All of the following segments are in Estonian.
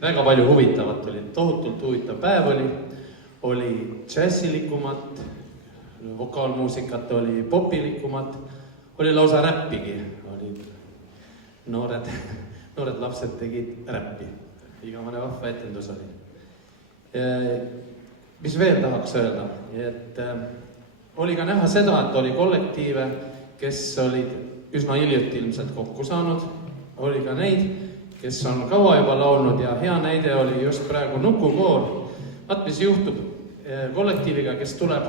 väga palju huvitavat oli, tohutult huvitav päev oli džässilikumat, vokaalmuusikat oli popilikumat, oli lausa räppigi, olid noored lapsed tegid räppi, igavene vahva etendus oli. Mis veel tahaks öelda, et oli ka näha seda, et oli kollektiive, kes olid üsna hiljuti ilmselt kokku saanud, oli ka neid, kes on kaua juba laulnud ja hea näide oli just praegu Nukukoor. Vaat mis juhtub kollektiiviga, kes tuleb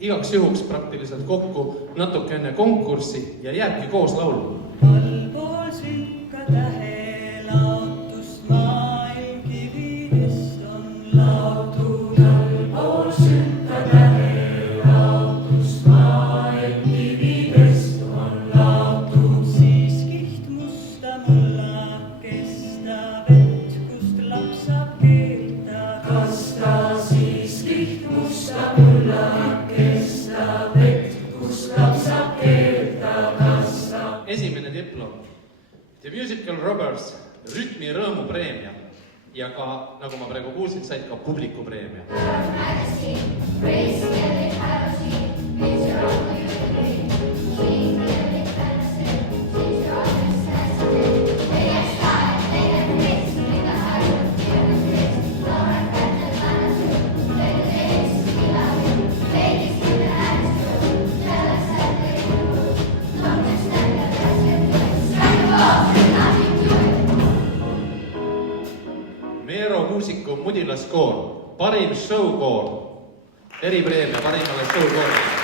igaks juhuks praktiliselt kokku natuke enne konkurssi ja jääbki koos laulu. Allpool sükka tähe laotus maailm kividest on laotud. Allpool sükka tähe laotus maailm kividest on laotud. Siis kiht musta mullakesta vett, kust laps saab keelda. Kas ta siis kiht musta mullakesta vett, kust laps saab keelda. Esimene diplom, The Musical Robbers, rütmi rõõmu preemia ja ka, nagu ma praegu kuulsin, said ka publiku preemia. Meero Kuusiku Mudilaskoor, parim showkoor, eripreemia parimale showkoorile.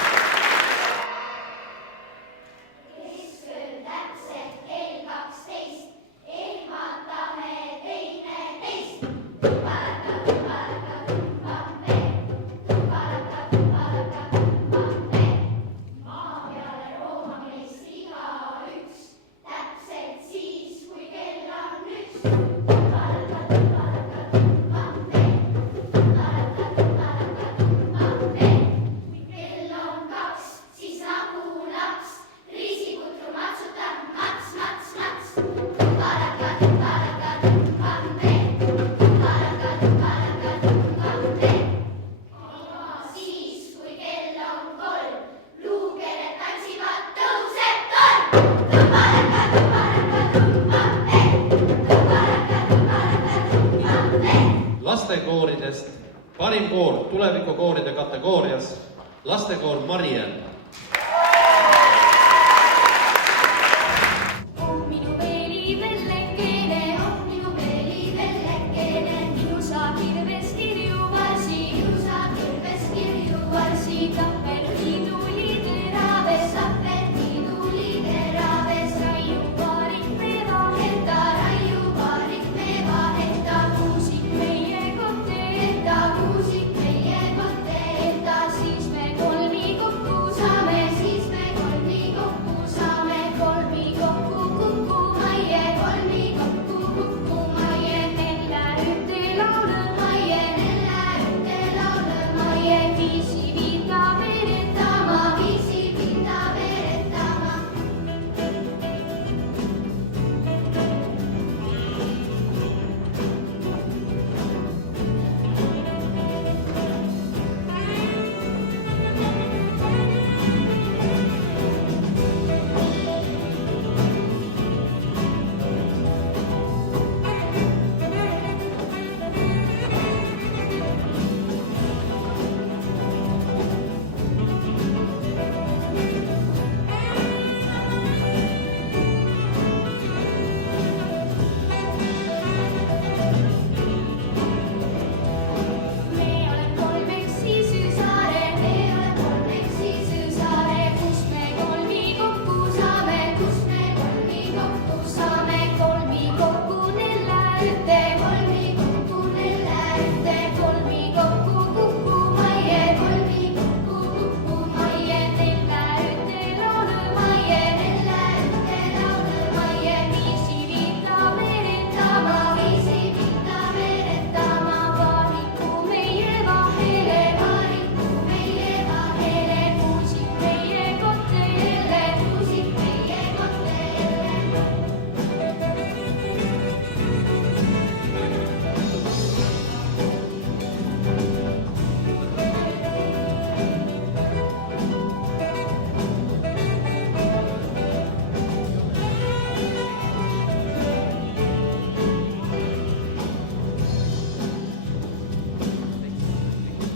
Lastekooridest parim koor tulevikukooride kategoorias, lastekoor Mariel. Siis me kolmi kokku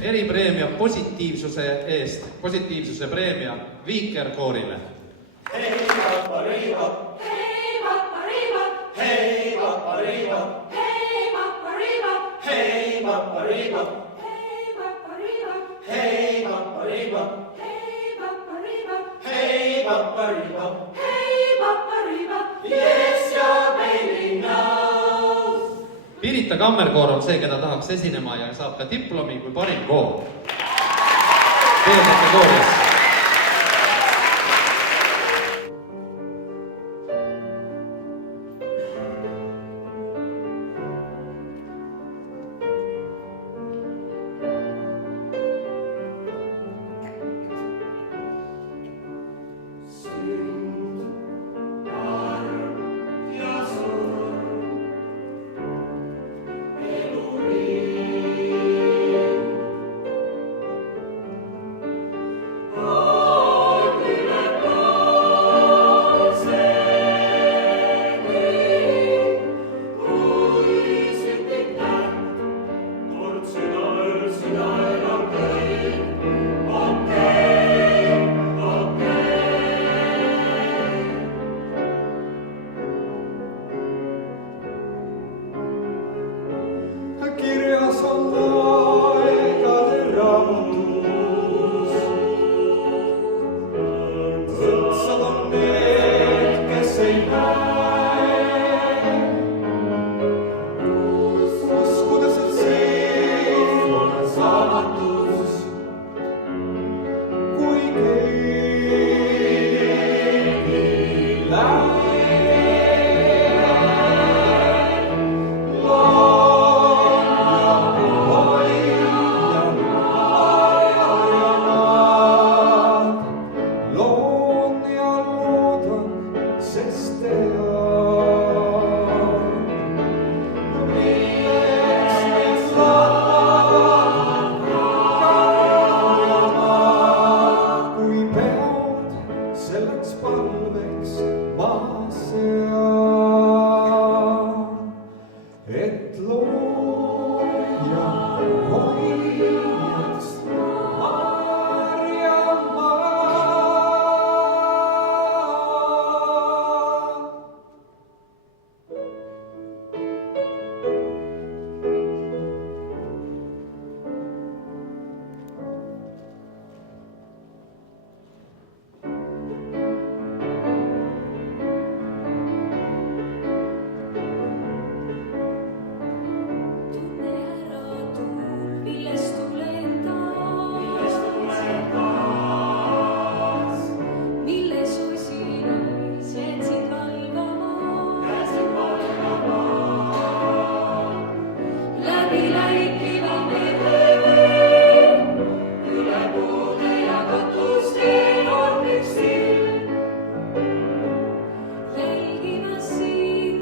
eripreemia positiivsuse eest, positiivsuse preemia Viikerkoorile. Hei Vapariiva, Hei Vapariiva, hei Vapariiva, hei Vapariiva, hei Vapariiva, hei Vapariiva, hei Vapariiva, hei Vapariiva, hei Vapariiva. hei Vapariiva. Yes, you're baby now. Pirita kammerkoor on see, keda tahaks esinema ja saab ka diplomi kui parim koor. B-kategoorias. Kirjas on aegade raamatus. Õndsad on need, kes ei näe. Uskudes, et siin on saamatus. Kui keegi läheb. Selleks palveks ma sean, et looja hoiaks Maarjamaa. Tunne ära tuul, millest tulen taas, milles osinaid jätsid valgama. Läbi läikiva merevee, üle puude ja katuste on üks silm, jälgimas sind.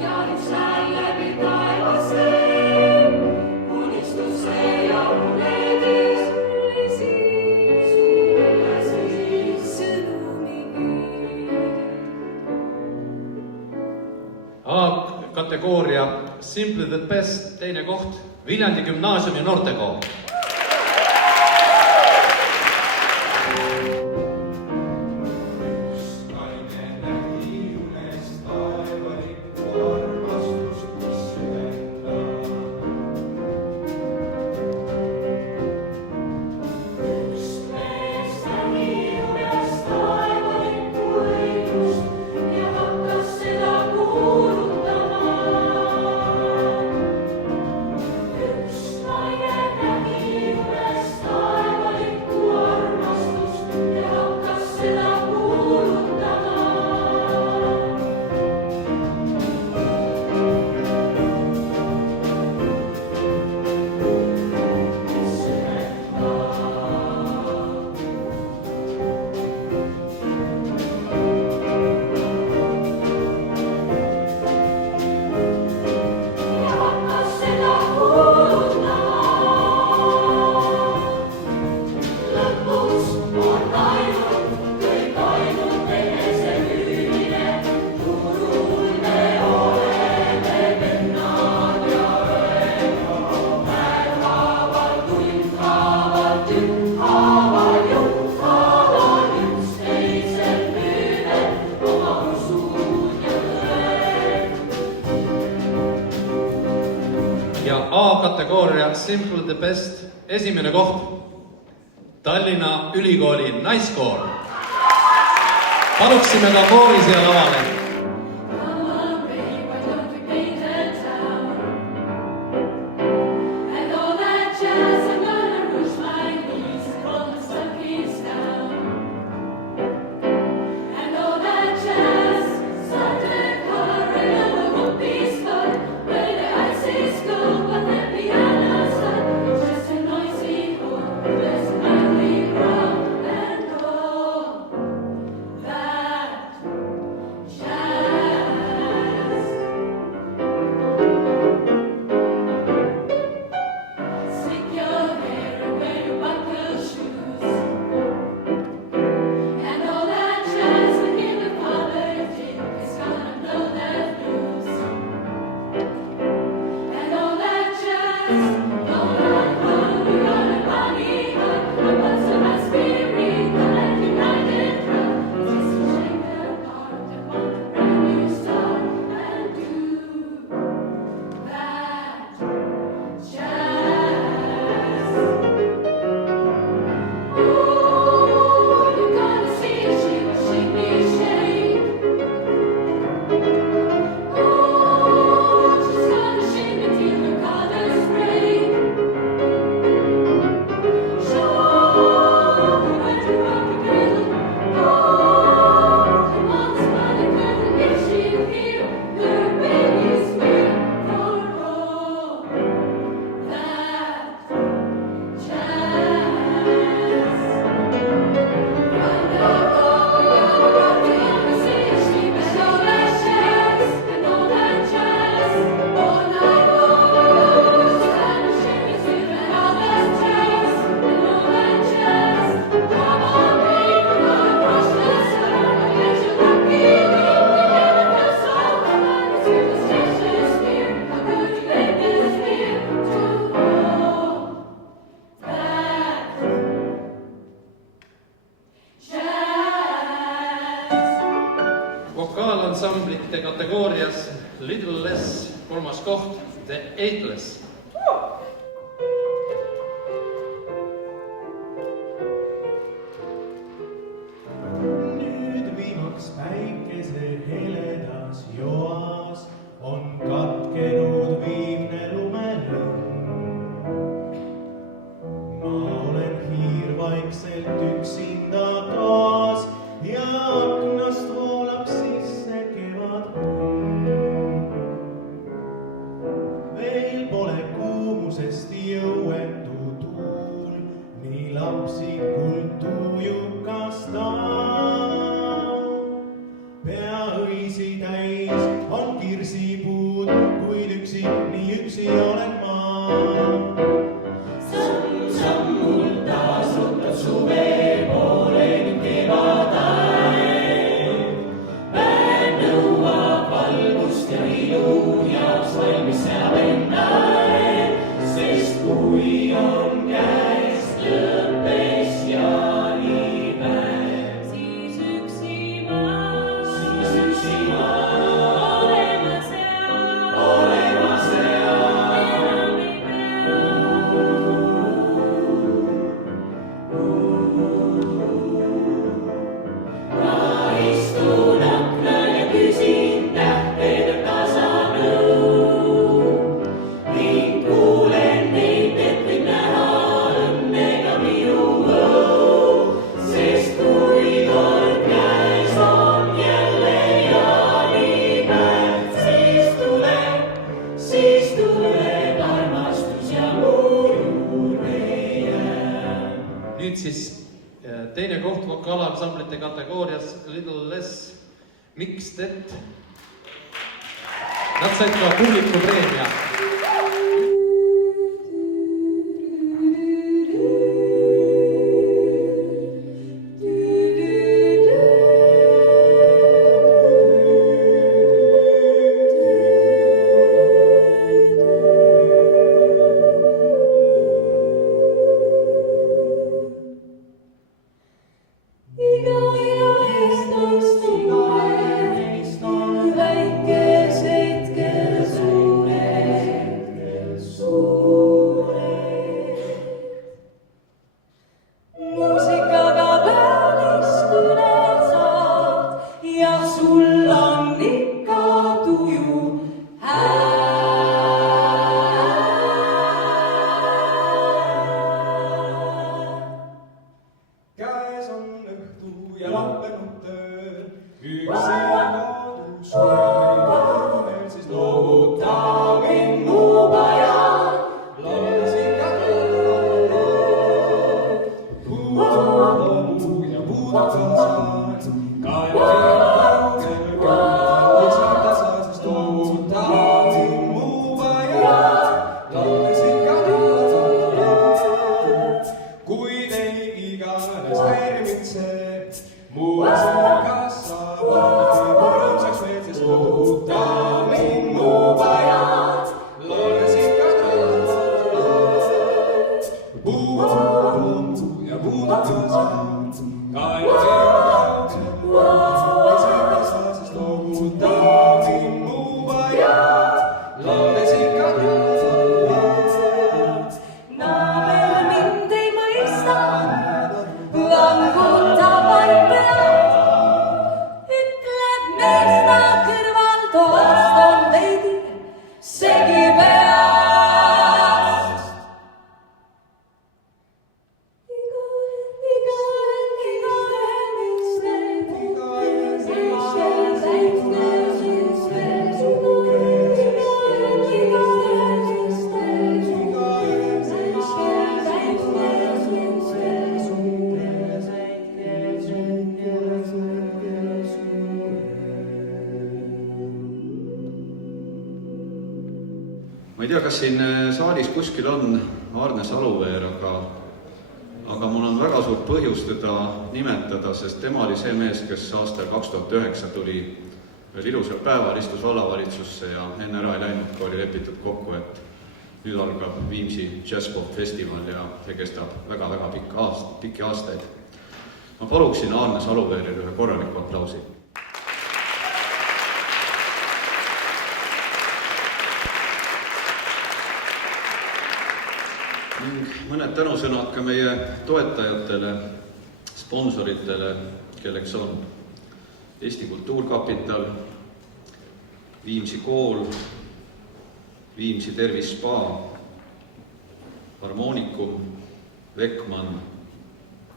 Ja üks hääl läbi taevaste, unistuste ja unedes sulle siis sõnumi viib. A-kategooria Simply the Best, teine koht Viljandi gümnaasiumi noortekoor. Naine nägi unes taevalikku armastust, mis süvendab. Üks mees nägi unes taevalikku õigust ja hakkas seda kuulutama. Üks naine nägi Simple the Best esimene koht. Tallinna Ülikooli naiskoor. Paluksime ka koori siia lavale. Come on, babe, why don't we paint a town? And all that jazz, I'm gonna push my knees and pull my stockings down. And all that jazz, start the color, and I won't be slow. Where the ice is cold, but the piano's loud. It's just a noisy hole, there's a nightly growl, and all that jazz. Stick your hair and wear your buckle shoes. And all that jazz, the human father Jim is gonna know the blues. And all that jazz, all that fun, we're gonna party hard. But what's the last spirit that let you ride it through? Just to shake the heart and want a brand new start and do that jazz. Ooh, you're gonna see her, she will shake me, shake. Ooh, she's gonna shake me till her colors break. Show her where to rock the cradle. Oh, and once by the curtain, if she'll hear her baby's squeal for all that jazz. Vokaalansamblite kategoorias Little Less, kolmas koht, The Ageless. Nüüd viimaks päikese heledas joas on katkenud viimne lumelõnn. Ma olen hiir vaikselt üksinda toas ja aknast voolab sisse kevadõnn. Veel pole kuumusest jõuetu tuul, nii lapsikult ujukas ta. Pea õisi täis on kirsipuud, kuid üksi, nii üksi olen ma. Samm-sammult taas ruttad suve poole ning kevadaeg. Päev nõuab valgust ja ilu jaoks valmis seab enda aeg, sest kui on käes lõppes jaanipäev. Siis üksi ma olema seal, enam ei pea. Ma istun aknal ja küsin tähtede tasa nõu ning kuulen neid, et võib näha õnnega minu õu, sest kui kord käes on jälle jaanipäev, siis tuleb armastus ja mu juurde jääb. Nüüd siis teine koht vokaalansamblite kategoorias Little Less, Mixed. Nad said ka publiku preemia. Igaühest on väikesed, kel suured, suured. olnud tööl. Üksi kodus meil siis loovuta mind mu pajad. Laulsin ka puudu ja puudutan saad. Kaelin kaugel saata sa, sest loovuta mind mu pajad. Laulsin ka kuid ei iganes häirib see, mu sõrgas saab rõõmsaks veel, sest loovuta mind mu pajad. Laulsin ka puudu ja puudutan saad. Kaelin kaugel saata sa, sest loovuta mind mu pajad. Laulsin ka naaber mind ei mõista, vangutab vaid pead. Ütleb mees ta kõrval toast on veidi segi peast. Ma ei tea, kas siin saalis kuskil on Arne Saluveer, aga mul on väga suurt põhjust teda nimetada, sest tema oli see mees, kes aastal 2009 tuli veel ilusal päeval, istus vallavalitsusse ja enne ära ei läinud, kui oli lepitud kokku, et nüüd algab Viimsi Jazzpop festival ja see kestab väga-väga pikki aastaid. Ma paluksin Arne Saluveerile ühe korraliku aplausi. Ning mõned tänusõnad ka meie toetajatele, sponsoritele, kelleks on Eesti Kultuurkapital, Viimsi kool, Viimsi Tervisspa, Harmoonikum, Vekman,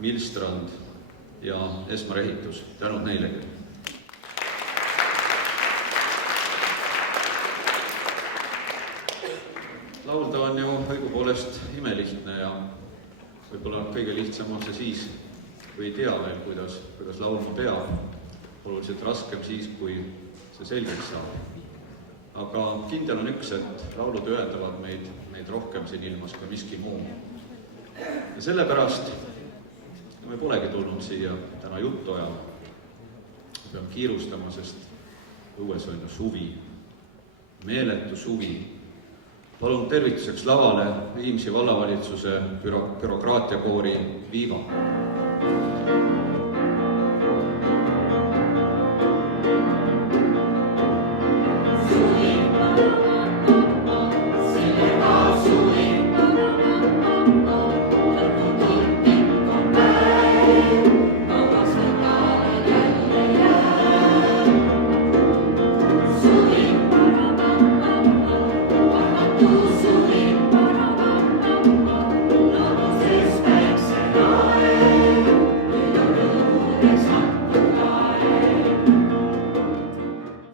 Milstrand ja Esmar Ehitus. Tänud neilegi. Laulda on ju õigupoolest imelihtne ja võib-olla kõige lihtsam on see siis, kui ei tea veel, kuidas laulma peab. Oluliselt raskem siis, kui see selgeks saab. Aga kindel on üks, et laulud ühendavad meid rohkem siin ilmas kui miski muu. Ja sellepärast me polegi tulnud siia täna juttu ajama. Me peame kiirustama, sest õues on ju suvi, meeletu suvi. Palun tervituseks lavale Viimsi vallavalitsuse bürokraatiakoori Viiva. Suvi,